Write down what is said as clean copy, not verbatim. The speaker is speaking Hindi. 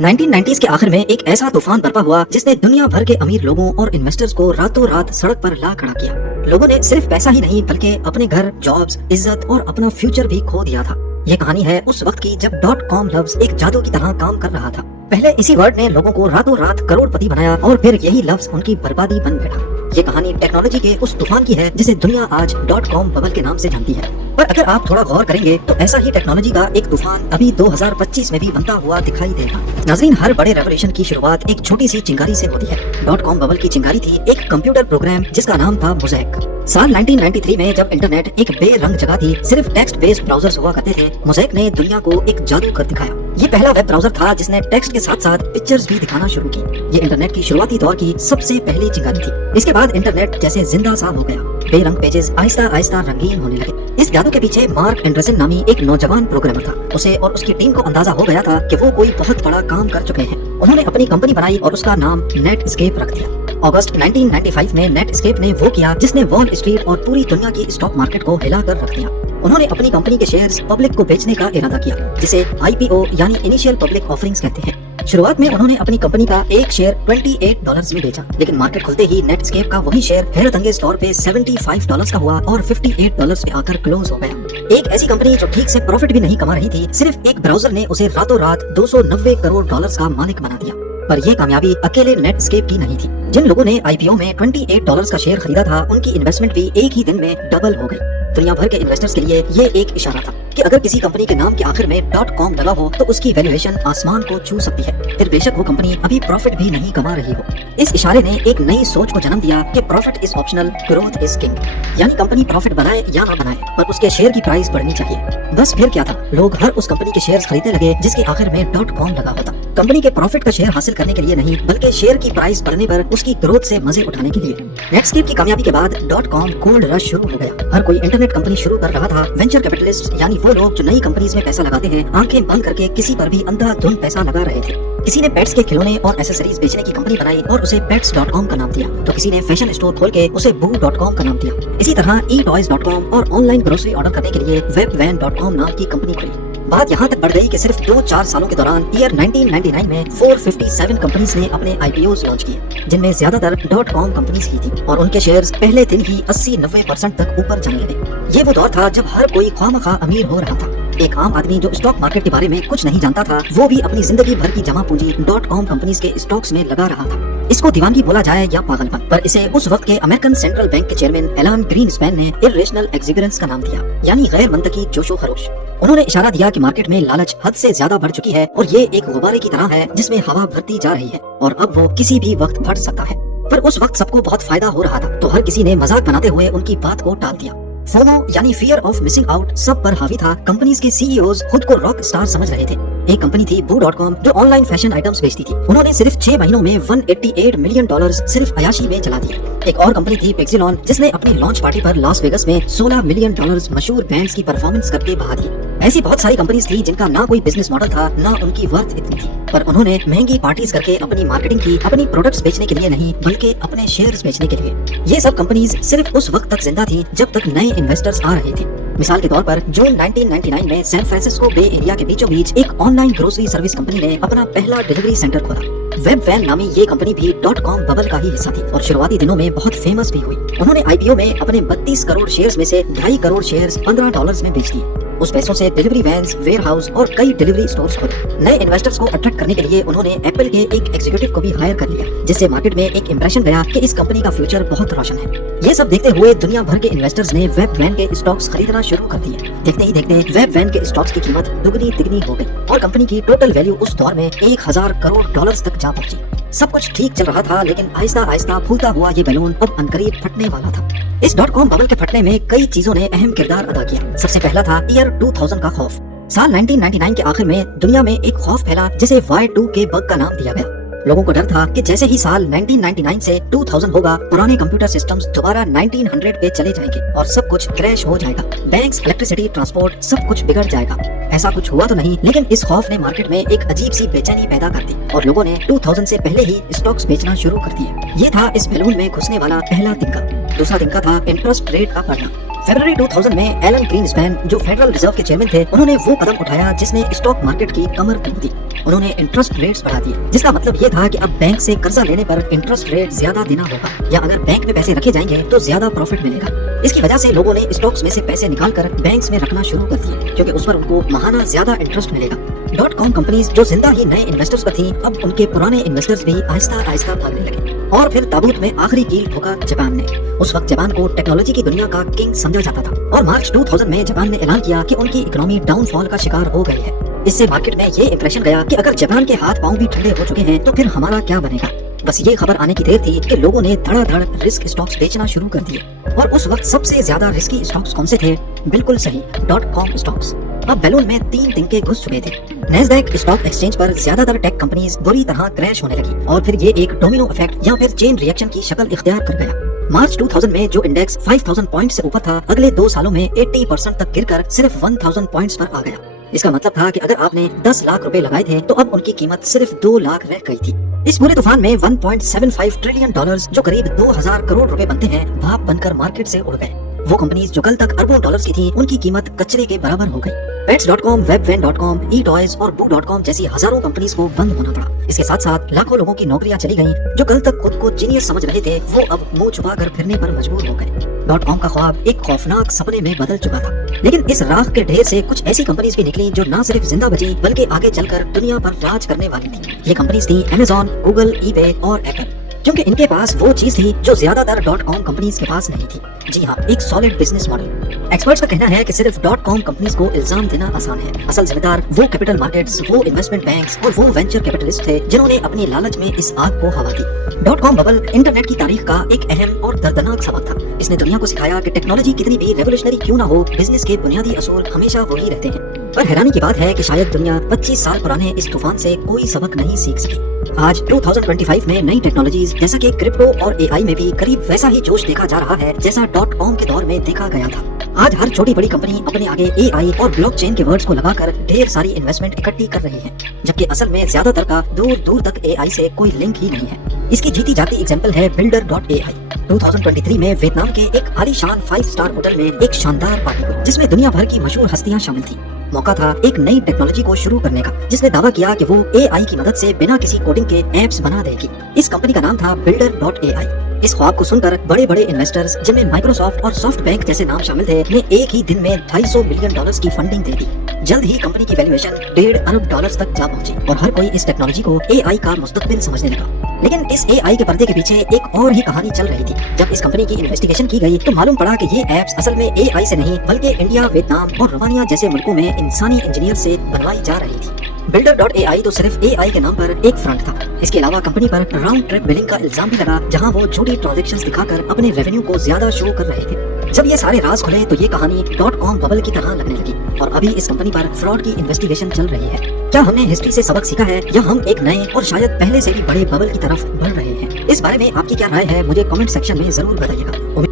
1990s के आखिर में एक ऐसा तूफान बरपा हुआ जिसने दुनिया भर के अमीर लोगों और इन्वेस्टर्स को रातों रात सड़क पर ला खड़ा किया। लोगों ने सिर्फ पैसा ही नहीं बल्कि अपने घर, जॉब्स, इज्जत और अपना फ्यूचर भी खो दिया था। ये कहानी है उस वक्त की जब .com लफ्ज एक जादू की तरह काम कर रहा था। पहले इसी वर्ड ने लोगों को रातों रात करोड़पति बनाया और फिर यही लफ्ज उनकी बर्बादी बन बैठा। ये कहानी टेक्नोलॉजी के उस तूफान की है जिसे दुनिया आज .com बबल के नाम से जानती है। पर अगर आप थोड़ा गौर करेंगे तो ऐसा ही टेक्नोलॉजी का एक तूफान अभी 2025 में भी बनता हुआ दिखाई देगा। नाज़रीन, हर बड़े रेवोल्यूशन की शुरुआत एक छोटी सी चिंगारी से होती है। .com बबल की चिंगारी थी एक कंप्यूटर प्रोग्राम जिसका नाम था मोज़ेक। साल 1993 में जब इंटरनेट एक बेरंग जगह थी, सिर्फ टेक्स्ट बेस्ड ब्राउजर्स हुआ करते थे, मोज़ेक ने दुनिया को एक जादू कर दिखाया। ये पहला वेब ब्राउजर था जिसने टेक्स्ट के साथ साथ पिक्चर्स भी दिखाना शुरू की। ये इंटरनेट की शुरुआती दौर की सबसे पहली चिंगारी थी। इसके बाद इंटरनेट जैसे जिंदा सा हो गया। बेरंग पेजेस आहिस्ता आहिस्ता रंगीन होने लगे। इस जादू के पीछे मार्क एंडरसन नामी एक नौजवान प्रोग्रामर था। उसे और उसकी टीम को अंदाजा हो गया था कि वो कोई बहुत बड़ा काम कर चुके हैं। उन्होंने अपनी कंपनी बनाई और उसका नाम नेटस्केप रख दिया। अगस्त 1995 में नेटस्केप ने वो किया जिसने वॉल स्ट्रीट और पूरी दुनिया की स्टॉक मार्केट को हिला कर रख दिया। उन्होंने अपनी कंपनी के शेयर्स पब्लिक को बेचने का इरादा किया, जिसे IPO यानी इनिशियल पब्लिक ऑफरिंग्स कहते हैं। शुरुआत में उन्होंने अपनी कंपनी का एक शेयर $28 में बेचा, लेकिन मार्केट खुलते ही नेटस्केप का वही शेयर हैरत अंगेज तौर पे $75 का हुआ और $58 पे आकर क्लोज हो गया। एक ऐसी कंपनी जो ठीक से प्रॉफिट भी नहीं कमा रही थी, सिर्फ एक ब्राउजर ने उसे रातों रात $290 करोड़ का मालिक बना दिया। पर यह कामयाबी अकेले नेटस्केप की नहीं थी। जिन लोगों ने IPO में $28 का शेयर खरीदा था, उनकी इन्वेस्टमेंट भी एक ही दिन में डबल हो गई। दुनिया भर के इन्वेस्टर्स के लिए ये एक इशारा था कि अगर किसी कंपनी के नाम के आखिर में .com लगा हो तो उसकी वैल्यूएशन आसमान को छू सकती है, फिर बेशक वो कंपनी अभी प्रॉफिट भी नहीं कमा रही हो। इस इशारे ने एक नई सोच को जन्म दिया कि profit is optional, growth is king. यानी कंपनी प्रॉफिट बनाए या ना बनाए, पर उसके शेयर की प्राइस बढ़नी चाहिए। बस फिर क्या था, लोग हर उस कंपनी के शेयर्स खरीदने लगे जिसके आखिर में .com लगा होता। कंपनी के प्रॉफिट का शेयर हासिल करने के लिए नहीं, बल्कि शेयर की प्राइस बढ़ने पर उसकी ग्रोथ से मजे उठाने के लिए। नेटस्केप की कामयाबी के बाद .com गोल्ड रश शुरू हो गया। हर कोई इंटरनेट कंपनी शुरू कर रहा था। वेंचर कैपिटलिस्ट यानी वो लोग जो नई कंपनीज में पैसा लगाते हैं, आंखें बंद करके किसी पर भी अंधाधुंध पैसा लगा रहे थे। किसी ने पेट्स के खिलौने और एसेसरीज बेचने की कंपनी बनाई और उसे pets.com का नाम दिया, तो किसी ने फैशन स्टोर खोल के उसे boo.com का नाम दिया। इसी तरह eToys.com और ऑनलाइन ग्रोसरी ऑर्डर करने के लिए webvan.com नाम की कंपनी खुली। बात यहाँ तक बढ़ गई कि सिर्फ 2-4 सालों के दौरान ईयर 1999 में 457 कंपनीज ने अपने IPOs लॉन्च किए, जिनमें ज्यादातर .com कंपनीज ही थी और उनके शेयर्स पहले दिन ही 80-90% तक ऊपर जाने लगे। ये वो दौर था जब हर कोई ख्वामखा अमीर हो रहा था। एक आम आदमी जो स्टॉक मार्केट के बारे में कुछ नहीं जानता था, वो भी अपनी जिंदगी भर की जमा पूंजी .com कंपनीज के स्टॉक्स में लगा रहा था। इसको दीवानगी बोला जाए या पागलपन, पर इसे उस वक्त के अमेरिकन सेंट्रल बैंक के चेयरमैन एलन ग्रीनस्पैन ने इर्रेशनल एक्सुबेरेंस का नाम दिया, यानी गैर मंतकी जोशो खरोश। उन्होंने इशारा दिया कि मार्केट में लालच हद से ज्यादा बढ़ चुकी है और ये एक गुब्बारे की तरह है जिसमें हवा भरती जा रही है और अब वो किसी भी वक्त फट सकता है। पर उस वक्त सबको बहुत फायदा हो रहा था, तो हर किसी ने मजाक बनाते हुए उनकी बात को टाल दिया। फोमो यानी फियर ऑफ मिसिंग आउट सब पर हावी था। कंपनीज के CEOs खुद को रॉक स्टार समझ रहे थे। एक कंपनी थी boo.com जो ऑनलाइन फैशन आइटम्स बेचती थी। उन्होंने सिर्फ 6 महीनों में $188 मिलियन सिर्फ अयाशी में चला दिए। एक और कंपनी थी Pexilon जिसने अपनी लॉन्च पार्टी पर लास वेगस में $16 मिलियन मशहूर बैंड्स की परफॉर्मेंस करके बहा दिए। ऐसी बहुत सारी कंपनीज थी जिनका ना कोई बिजनेस मॉडल था, ना उनकी वर्थ इतनी थी, पर उन्होंने महंगी पार्टीज करके अपनी मार्केटिंग की, अपनी प्रोडक्ट्स बेचने के लिए नहीं बल्कि अपने शेयर्स बेचने के लिए। ये सब कंपनीज सिर्फ उस वक्त तक जिंदा थी जब तक नए इन्वेस्टर्स आ रहे थे। मिसाल के तौर पर जून 1999 में सैन फ्रांसिस्को बे एरिया के बीचों बीच एक ऑनलाइन ग्रोसरी सर्विस कंपनी ने अपना पहला डिलीवरी सेंटर खोला। वेबवैन नामी ये कंपनी भी .com बबल का ही हिस्सा थी और शुरुआती दिनों में बहुत फेमस भी हुई। उन्होंने IPO में अपने 32 करोड़ शेयर्स में से 2.5 करोड़ शेयर्स $15 में बेच दिए। उस पैसों से डिलीवरी वैन्स, वेयर हाउस और कई डिलीवरी स्टोर्स खोले। नए इन्वेस्टर्स को अट्रैक्ट करने के लिए उन्होंने एप्पल के एक एग्जीक्यूटिव को भी हायर कर लिया, जिससे मार्केट में एक इंप्रेशन गया कि इस कंपनी का फ्यूचर बहुत रोशन है। ये सब देखते हुए दुनिया भर के इन्वेस्टर्स ने वेबवैन के स्टॉक्स खरीदना शुरू कर दिए। देखते ही देखते वेबवैन के स्टॉक्स की कीमत दुगनी तिगनी हो गई और कंपनी की टोटल वैल्यू उस दौर में $1000 करोड़ तक जा पहुंची। सब कुछ ठीक चल रहा था, लेकिन आहिस्ता आहिस्ता फूलता हुआ ये बैलून अब अनकरीब फटने वाला था। इस .com बबल के फटने में कई चीजों ने अहम किरदार अदा किया। सबसे पहला था ईयर 2000 का खौफ। साल 1999 के आखिर में दुनिया में एक खौफ फैला जिसे Y2K बग का नाम दिया गया। लोगों को डर था कि जैसे ही साल 1999 से 2000 होगा, पुराने कंप्यूटर सिस्टम्स दोबारा 1900 पे चले जाएंगे और सब कुछ क्रैश हो जाएगा। बैंक्स, इलेक्ट्रिसिटी, ट्रांसपोर्ट सब कुछ बिगड़ जाएगा। ऐसा कुछ हुआ तो नहीं, लेकिन इस खौफ ने मार्केट में एक अजीब सी बेचैनी पैदा कर दी और लोगों ने 2000 से पहले ही स्टॉक्स बेचना शुरू कर दिए। ये था इस बैलून में घुसने वाला पहला तिनका। दूसरा तिनका था इंटरेस्ट रेट का बढ़ना। फरवरी 2000 में एलन ग्रीनस्पैन, जो फेडरल रिजर्व के चेयरमैन थे, उन्होंने वो कदम उठाया जिसने स्टॉक मार्केट की कमर तोड़ दी। उन्होंने इंटरेस्ट रेट्स बढ़ा दिए, जिसका मतलब ये था कि अब बैंक से कर्जा लेने पर इंटरेस्ट रेट ज्यादा देना होगा, या अगर बैंक में पैसे रखे जाएंगे तो ज्यादा प्रॉफिट मिलेगा। इसकी वजह से लोगों ने स्टॉक्स में से पैसे निकालकर बैंक्स में रखना शुरू कर दिए, क्योंकि उस पर उनको महाना ज्यादा इंटरेस्ट मिलेगा। .com कंपनीज जो जिंदा ही नए इन्वेस्टर्स पर थी, अब उनके पुराने इन्वेस्टर्स भी आहिस्ता आहिस्ता भागने लगे। और फिर ताबूत में आखिरी कील ठोका जापान ने। उस वक्त जापान को टेक्नोलॉजी की दुनिया का किंग समझा जाता था, और मार्च 2000 में जापान ने ऐलान किया कि उनकी इकोनॉमी डाउनफॉल का शिकार हो गई है। इससे मार्केट में ये इंप्रेशन गया कि अगर जापान के हाथ पांव भी ठंडे हो चुके हैं तो फिर हमारा क्या बनेगा। बस ये खबर आने की देर थी कि लोगों ने धड़ाधड़ रिस्क स्टॉक्स बेचना शुरू कर दिए। और उस वक्त सबसे ज्यादा रिस्की स्टॉक्स कौन से थे? बिल्कुल सही, .com स्टॉक्स। अब बैलून में 3 तिनके घुस चुके थे। नैस्डैक स्टॉक एक्सचेंज पर ज्यादातर टेक कंपनीज बुरी तरह क्रैश होने लगी, और फिर ये एक डोमिनो इफेक्ट या फिर चेन रिएक्शन की शक्ल इख्तियार कर गया। मार्च 2000 में जो इंडेक्स 5000 पॉइंट से ऊपर था, अगले 2 सालों में 80% तक गिरकर सिर्फ 1000 पॉइंट्स पर आ गया। इसका मतलब था कि अगर आपने 10 लाख रुपए लगाए थे तो अब उनकी कीमत सिर्फ 2 लाख रह गई थी। इस पूरे तूफान में 1.75 ट्रिलियन डॉलर्स, जो करीब 2000 करोड़ रुपए बनते हैं, भाप बनकर मार्केट से उड़ गए। वो कंपनीज जो कल तक अरबों डॉलर्स की थी, उनकी कीमत कचरे के बराबर हो गई। Pets.com, Webvan.com, eToys और Boo.com जैसी हजारों कंपनीज को बंद होना पड़ा। इसके साथ साथ लाखों लोगों की नौकरियां चली गईं, जो कल तक खुद को जीनियस समझ रहे थे, वो अब मुंह छुपाकर फिरने पर मजबूर हो गए। .com का ख्वाब एक खौफनाक सपने में बदल चुका था। लेकिन इस राख के ढेर से कुछ ऐसी कंपनीज भी निकली जो न सिर्फ जिंदा बची, बल्कि आगे चलकर दुनिया पर राज करने वाली थी। ये कंपनीज थी Amazon, Google, eBay और Apple, क्योंकि इनके पास वो चीज थी जो ज्यादातर .com कंपनीज के पास नहीं थी। जी हाँ, एक सॉलिड बिजनेस मॉडल। एक्सपर्ट्स का कहना है कि सिर्फ .com कंपनीज को इल्जाम देना आसान है। असल जिम्मेदार वो कैपिटल मार्केट्स, वो इन्वेस्टमेंट बैंक्स और वो वेंचर कैपिटलिस्ट थे जिन्होंने अपनी लालच में इस आग को हवा दी। .com बबल इंटरनेट की तारीख का एक अहम और दर्दनाक सबक था। इसने दुनिया को सिखाया कि टेक्नोलॉजी कितनी भी रेवोल्यूशनरी क्यों ना हो, बिजनेस के बुनियादी असूल हमेशा वही रहते हैं। पर हैरानी की बात है कि शायद दुनिया 25 साल पुराने इस तूफान से कोई सबक नहीं सीख सकी। आज 2025 में नई टेक्नोलॉजीज जैसा कि क्रिप्टो और AI में भी करीब वैसा ही जोश देखा जा रहा है जैसा .com के दौर में देखा गया था। आज हर छोटी बड़ी कंपनी अपने आगे AI और ब्लॉकचेन के वर्ड्स को लगाकर ढेर सारी इन्वेस्टमेंट इकट्ठी कर रही है, जबकि असल में ज्यादातर का दूर दूर तक AI से कोई लिंक ही नहीं है। इसकी जीती जाती एग्जांपल है Builder.ai। 2023 में वियतनाम के एक आलीशान 5 स्टार होटल में एक शानदार पार्टी हुई, जिसमें दुनिया भर की मशहूर हस्तियां शामिल थी। मौका था एक नई टेक्नोलॉजी को शुरू करने का, जिसने दावा किया कि वो AI की मदद से बिना किसी कोडिंग के एप्स बना देगी। इस कंपनी का नाम था Builder.ai। इस ख्वाब को सुनकर बड़े बड़े इन्वेस्टर्स, जिनमें माइक्रोसॉफ्ट और सॉफ्ट बैंक जैसे नाम शामिल थे, ने एक ही दिन में 250 मिलियन डॉलर्स की फंडिंग दे दी। जल्द ही कंपनी की वैल्यूएशन 1.5 अरब डॉलर्स तक जा पहुंची, और हर कोई इस टेक्नोलॉजी को AI का मुस्तकबिल समझने लगा। लेकिन इस AI के पर्दे के पीछे एक और ही कहानी चल रही थी। जब इस कंपनी की इन्वेस्टिगेशन की गई तो मालूम पड़ा कि ये एप्स असल में AI से नहीं, बल्कि इंडिया, वियतनाम और रोमानिया जैसे मुल्कों में इंसानी इंजीनियर से बनवाई जा रही थी। Builder.ai तो सिर्फ AI के नाम पर एक फ्रंट था। इसके अलावा कंपनी पर राउंड ट्रिप बिलिंग का इल्जाम भी लगा, जहां वो झूठी ट्रांजैक्शंस दिखाकर अपने रेवेन्यू को ज्यादा शो कर रहे थे। जब ये सारे राज खुले तो ये कहानी .com बबल की तरह लगने लगी, और अभी इस कंपनी पर फ्रॉड की इन्वेस्टिगेशन चल रही है। क्या हमने हिस्ट्री से सबक सीखा है, या हम एक नए और शायद पहले से भी बड़े बबल की तरफ बढ़ रहे हैं? इस बारे में आपकी क्या राय है, मुझे कमेंट सेक्शन में जरूर बताइएगा।